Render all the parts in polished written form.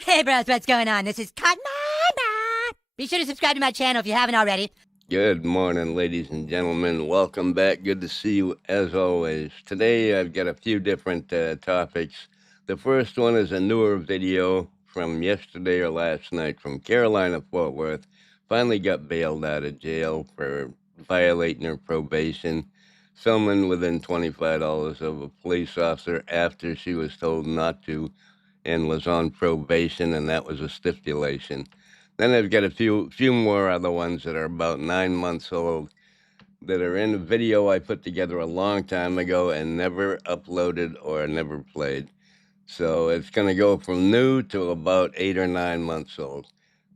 Hey bros, what's going on? This is Cotton. Be sure to subscribe to my channel if you haven't already. Good morning, ladies and gentlemen. Welcome back. Good to see you as always. Today I've got a few different topics. The first one is a newer video from yesterday or last night from Carolina, Fort Worth. Finally got bailed out of jail for violating her probation. Filming within $25 of a police officer after she was told not to and was on probation, and that was a stipulation. Then I've got a few more other ones that are about 9 months old that are in a video I put together a long time ago and never uploaded or never played. So it's going to go from new to about 8 or 9 months old.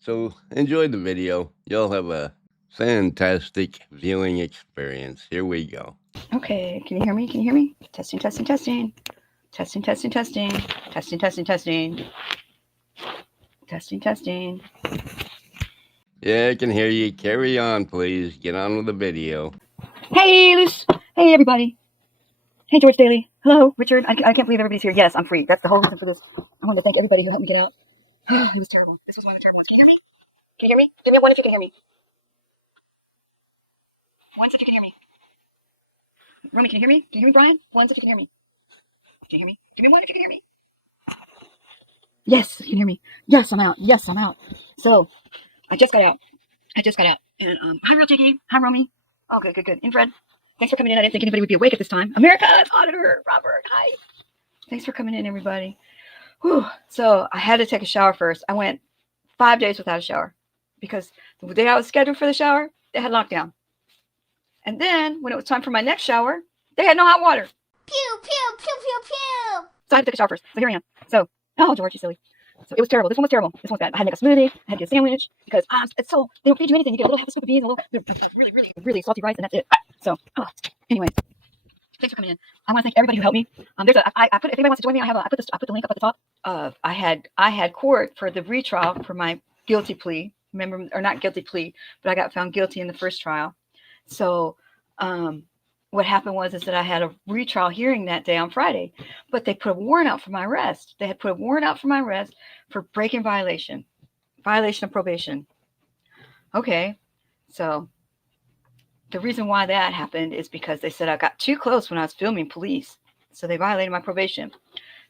So enjoy the video. You'll have a fantastic viewing experience. Here we go. Okay, can you hear me? Can you hear me? Testing, testing, testing. Testing, testing, testing. Testing, testing, testing. Testing, testing. Yeah, I can hear you. Carry on, please. Get on with the video. Hey, Luce. Hey, everybody. Hey, George Daly. Hello, Richard. I can't believe everybody's here. Yes, I'm free. That's the whole reason for this. I wanted to thank everybody who helped me get out. It was terrible. This was one of the terrible ones. Can you hear me? Can you hear me? Give me a one if you can hear me. One if you can hear me. Romy, can you hear me? Can you hear me, Brian? One if you can hear me. Can you hear me? Give me one if you can hear me. Yes, you can hear me. Yes, I'm out. Yes, I'm out. So, I just got out. And hi, Real Jiggy. Hi, Romy. Oh, good, good, good. Infrared. Thanks for coming in. I didn't think anybody would be awake at this time. America's Auditor, Robert. Hi. Thanks for coming in, everybody. Whew. So I had to take a shower first. I went 5 days without a shower because the day I was scheduled for the shower, they had lockdown. And then when it was time for my next shower, they had no hot water. Pew, pew, pew, pew, pew. So I had to take a shower first. So here I am. So, oh, George, you silly. So it was terrible. This one was terrible. This one was bad. I had to make a smoothie. I had to get a sandwich because it's so, they don't feed you anything. You get a little half a scoop of beans, a little really, really, really salty rice, and that's it. So, anyway, thanks for coming in. I want to thank everybody who helped me. I put, if anybody wants to join me, I put the link up at the top. I had court for the retrial for my guilty plea. Remember, or not guilty plea, but I got found guilty in the first trial. So, what happened was that I had a retrial hearing that day on Friday, but they put a warrant out for my arrest. They had put a warrant out for my arrest for breaking violation of probation. Okay, so the reason why that happened is because they said I got too close when I was filming police, so they violated my probation.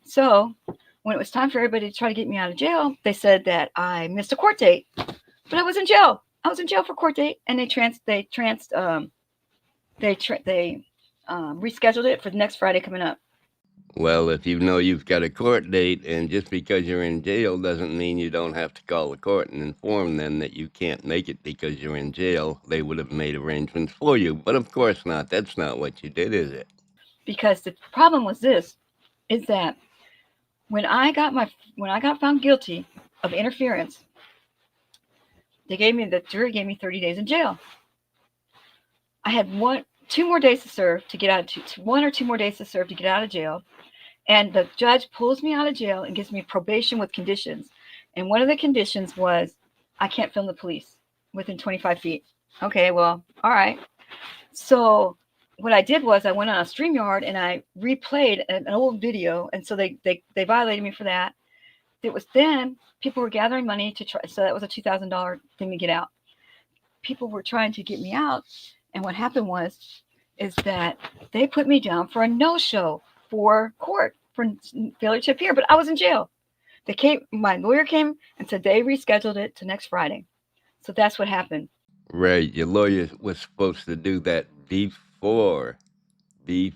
So when it was time for everybody to try to get me out of jail, they said that I missed a court date, but I was in jail. I was in jail for court date, and they rescheduled it for the next Friday coming up. Well, if you know you've got a court date, and just because you're in jail doesn't mean you don't have to call the court and inform them that you can't make it because you're in jail. They would have made arrangements for you, but of course not. That's not what you did, is it? Because the problem was this, is that when I got found guilty of interference, the jury gave me 30 days in jail. I had 1 or 2 more days to serve to get out of jail. And the judge pulls me out of jail and gives me probation with conditions. And one of the conditions was I can't film the police within 25 feet. Okay, well, all right. So what I did was I went on a StreamYard and I replayed an old video. And so they violated me for that. It was then people were gathering money to try. So that was a $2,000 thing to get out. People were trying to get me out. And what happened is that they put me down for a no-show for court for failure to appear, but I was in jail. My lawyer came and said they rescheduled it to next Friday. So that's what happened. Right. Your lawyer was supposed to do that before you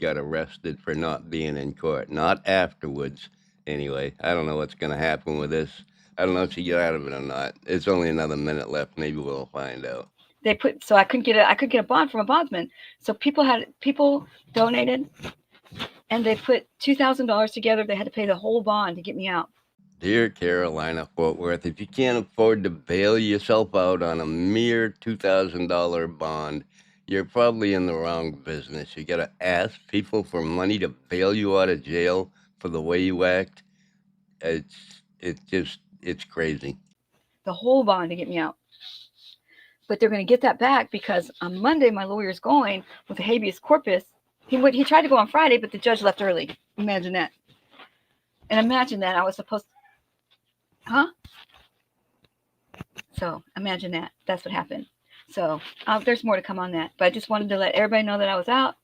got arrested for not being in court, not afterwards. Anyway, I don't know what's going to happen with this. I don't know if you get out of it or not. It's only another minute left. Maybe we'll find out. I couldn't get a bond from a bondsman. So people donated, and they put $2,000 together. They had to pay the whole bond to get me out. Dear Carolina, Fort Worth, if you can't afford to bail yourself out on a mere $2,000 bond, you're probably in the wrong business. You got to ask people for money to bail you out of jail for the way you act. It's crazy. The whole bond to get me out. But they're going to get that back because on Monday my lawyer's going with a habeas corpus. He tried to go on Friday, but the judge left early. Imagine that. And imagine that I was supposed huh? So imagine that. That's what happened. So there's more to come on that. But I just wanted to let everybody know that I was out.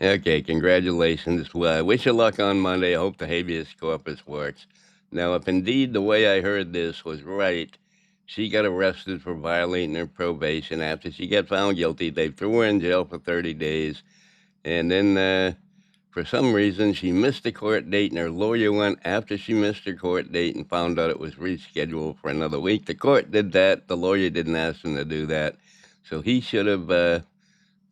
Okay, congratulations. Well, I wish you luck on Monday. I hope the habeas corpus works. Now, if indeed the way I heard this was right, she got arrested for violating her probation. After she got found guilty, they threw her in jail for 30 days. And then, for some reason, she missed a court date, and her lawyer went after she missed her court date and found out it was rescheduled for another week. The court did that. The lawyer didn't ask him to do that. So he should have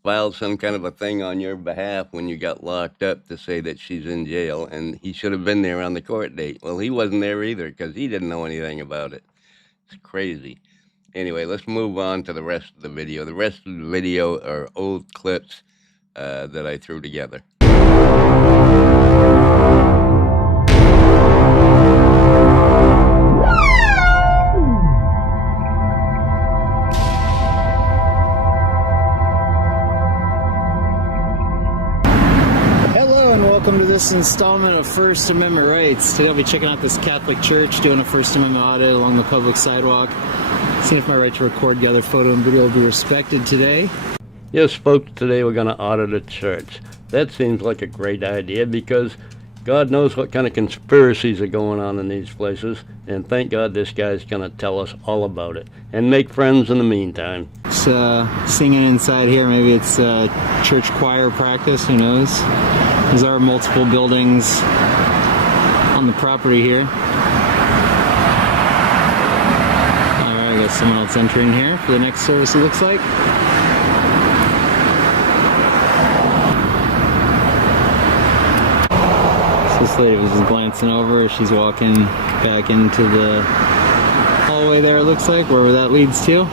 filed some kind of a thing on your behalf when you got locked up to say that she's in jail, and he should have been there on the court date. Well, he wasn't there either because he didn't know anything about it. It's crazy. Anyway, let's move on to the rest of the video. The rest of the video are old clips that I threw together. Welcome to this installment of First Amendment Rights. Today I'll be checking out this Catholic church, doing a First Amendment audit along the public sidewalk, seeing if my right to record, gather photo, and video will be respected today. Yes, folks, today we're going to audit a church. That seems like a great idea because God knows what kind of conspiracies are going on in these places, and thank God this guy's going to tell us all about it and make friends in the meantime. It's singing inside here. Maybe it's church choir practice, who knows? There are multiple buildings on the property here. Alright, I got someone else entering here for the next service, it looks like. So this lady was just glancing over as she's walking back into the hallway there, it looks like, wherever that leads to.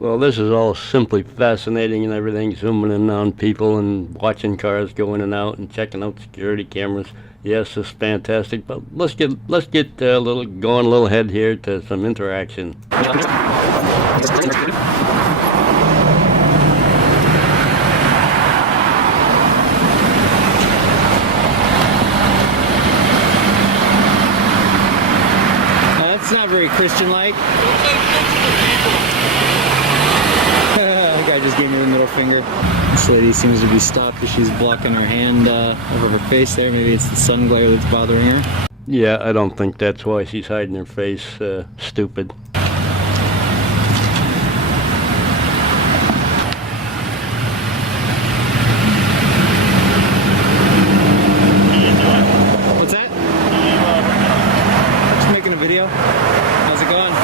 Well, this is all simply fascinating and everything, zooming in on people and watching cars go in and out and checking out security cameras. Yes, it's fantastic, but let's get a little ahead here to some interaction. That's not very Christian-like. I just gave her the middle finger. This lady seems to be stopped as she's blocking her hand over her face there. Maybe it's the sun glare that's bothering her. Yeah, I don't think that's why she's hiding her face, stupid. What's that? Just making a video. How's it going?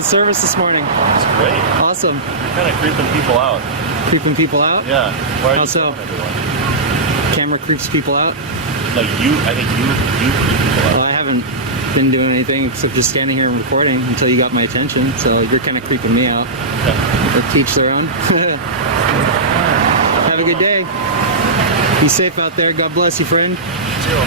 Service this morning. It's great. Awesome. You're kind of creeping people out. Creeping people out? Yeah. Why are How you so? everyone? Camera creeps people out? Like you, I think you creep people out. Well, I haven't been doing anything except just standing here and recording until you got my attention, so you're kind of creeping me out. Okay. Or teach their own. Have a good day. Be safe out there. God bless you, friend. You too.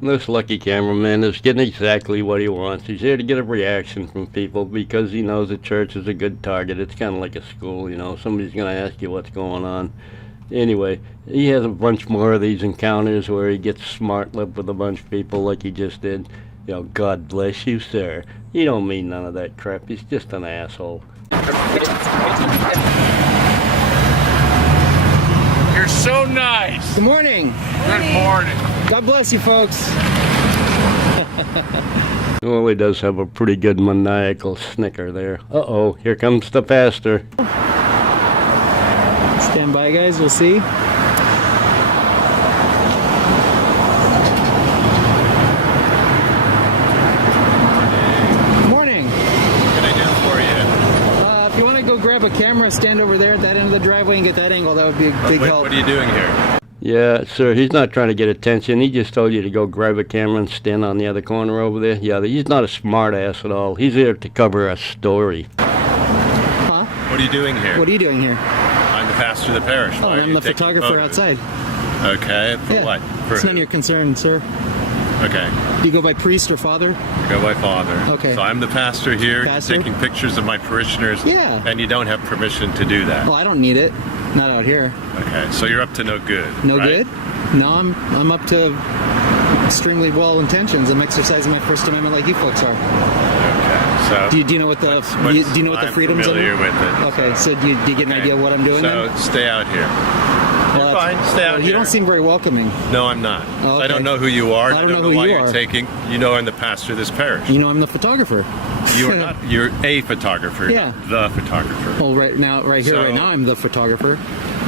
This lucky cameraman is getting exactly what he wants. He's here to get a reaction from people because he knows the church is a good target. It's kind of like a school, you know. Somebody's going to ask you what's going on. Anyway, he has a bunch more of these encounters where he gets smart-lipped with a bunch of people like he just did. You know, God bless you, sir. He don't mean none of that crap. He's just an asshole. You're so nice. Good morning. Good morning. God bless you, folks. Well, he does have a pretty good maniacal snicker there. Uh-oh, here comes the pastor. Stand by, guys. We'll see. Morning. What can I do for you? If you want to go grab a camera, stand over there at that end of the driveway and get that angle. That would be a big help. What are you doing here? Yeah, sir, he's not trying to get attention. He just told you to go grab a camera and stand on the other corner over there. Yeah, he's not a smart ass at all. He's here to cover a story. Huh? What are you doing here? What are you doing here? I'm the pastor of the parish. Oh, Why are I'm you the taking photographer photos? outside. Okay, for Yeah. what? For It's none of your concern, sir. Okay, Do you go by priest or father? go by father. Okay. So I'm the pastor here, Pastor? taking pictures of my parishioners. Yeah. And you don't have permission to do that. Well, I don't need it. Not out here. Okay, so you're up to no good. No right? good? No, I'm up to extremely well intentions. I'm exercising my First Amendment like you folks are. Okay, so Do you know what the do you know what the I'm freedoms are? familiar with it. Okay, so do you get an idea of what I'm doing So then? stay out here. Well, You're fine. Stay out well, here. you don't seem very welcoming. No, I'm not. Oh, okay. I don't know who you are. I and don't know who why you you're are. taking. You know, I'm the pastor of this parish. You know, I'm the photographer. You are not. You're a photographer. Yeah. Not the photographer. Well, right here, So- right now, I'm the photographer.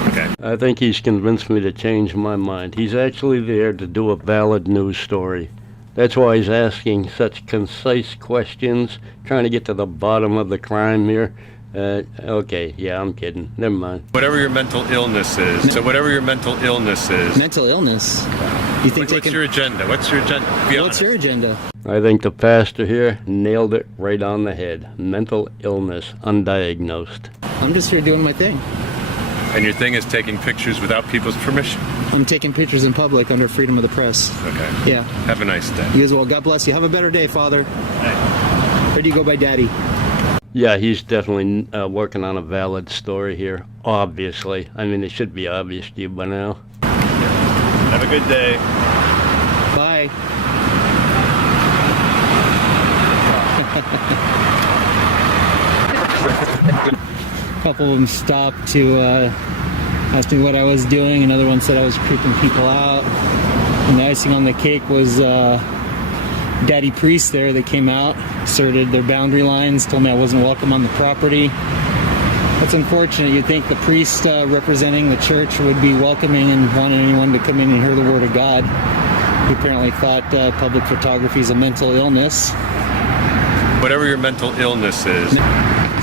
Okay. I think he's convinced me to change my mind. He's actually there to do a valid news story. That's why he's asking such concise questions, trying to get to the bottom of the crime here. Okay, yeah, I'm kidding. Never mind. Whatever your mental illness is. So whatever your mental illness is. Mental illness. You think What's your agenda? What's your agenda? Be What's honest. your agenda? I think the pastor here nailed it right on the head. Mental illness, undiagnosed. I'm just here doing my thing. And your thing is taking pictures without people's permission. I'm taking pictures in public under freedom of the press. Okay. Yeah. Have a nice day. You as well. God bless you. Have a better day, Father. Or do you go by Daddy? Yeah, he's definitely working on a valid story here, obviously. I mean, it should be obvious to you by now. Have a good day. Bye. A couple of them stopped to ask me what I was doing. Another one said I was creeping people out. And the icing on the cake was daddy priests there. They came out, asserted their boundary lines, told me I wasn't welcome on the property. That's unfortunate. You'd think the priest representing the church would be welcoming and wanting anyone to come in and hear the word of God. He apparently thought public photography is a mental illness. Whatever your mental illness is.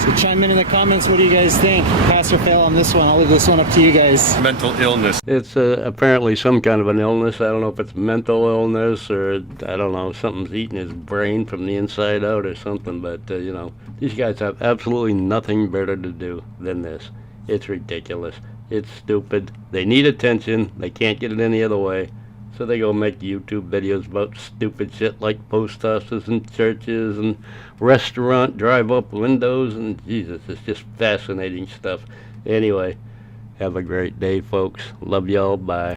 So chime in the comments. What do you guys think? Pass or fail on this one? I'll leave this one up to you guys. Mental illness. It's apparently some kind of an illness. I don't know if it's mental illness or, I don't know, something's eating his brain from the inside out or something. But, you know, these guys have absolutely nothing better to do than this. It's ridiculous. It's stupid. They need attention. They can't get it any other way. So they go make YouTube videos about stupid shit like post offices and churches and restaurant drive-up windows, and Jesus, it's just fascinating stuff. Anyway, have a great day, folks. Love y'all. Bye.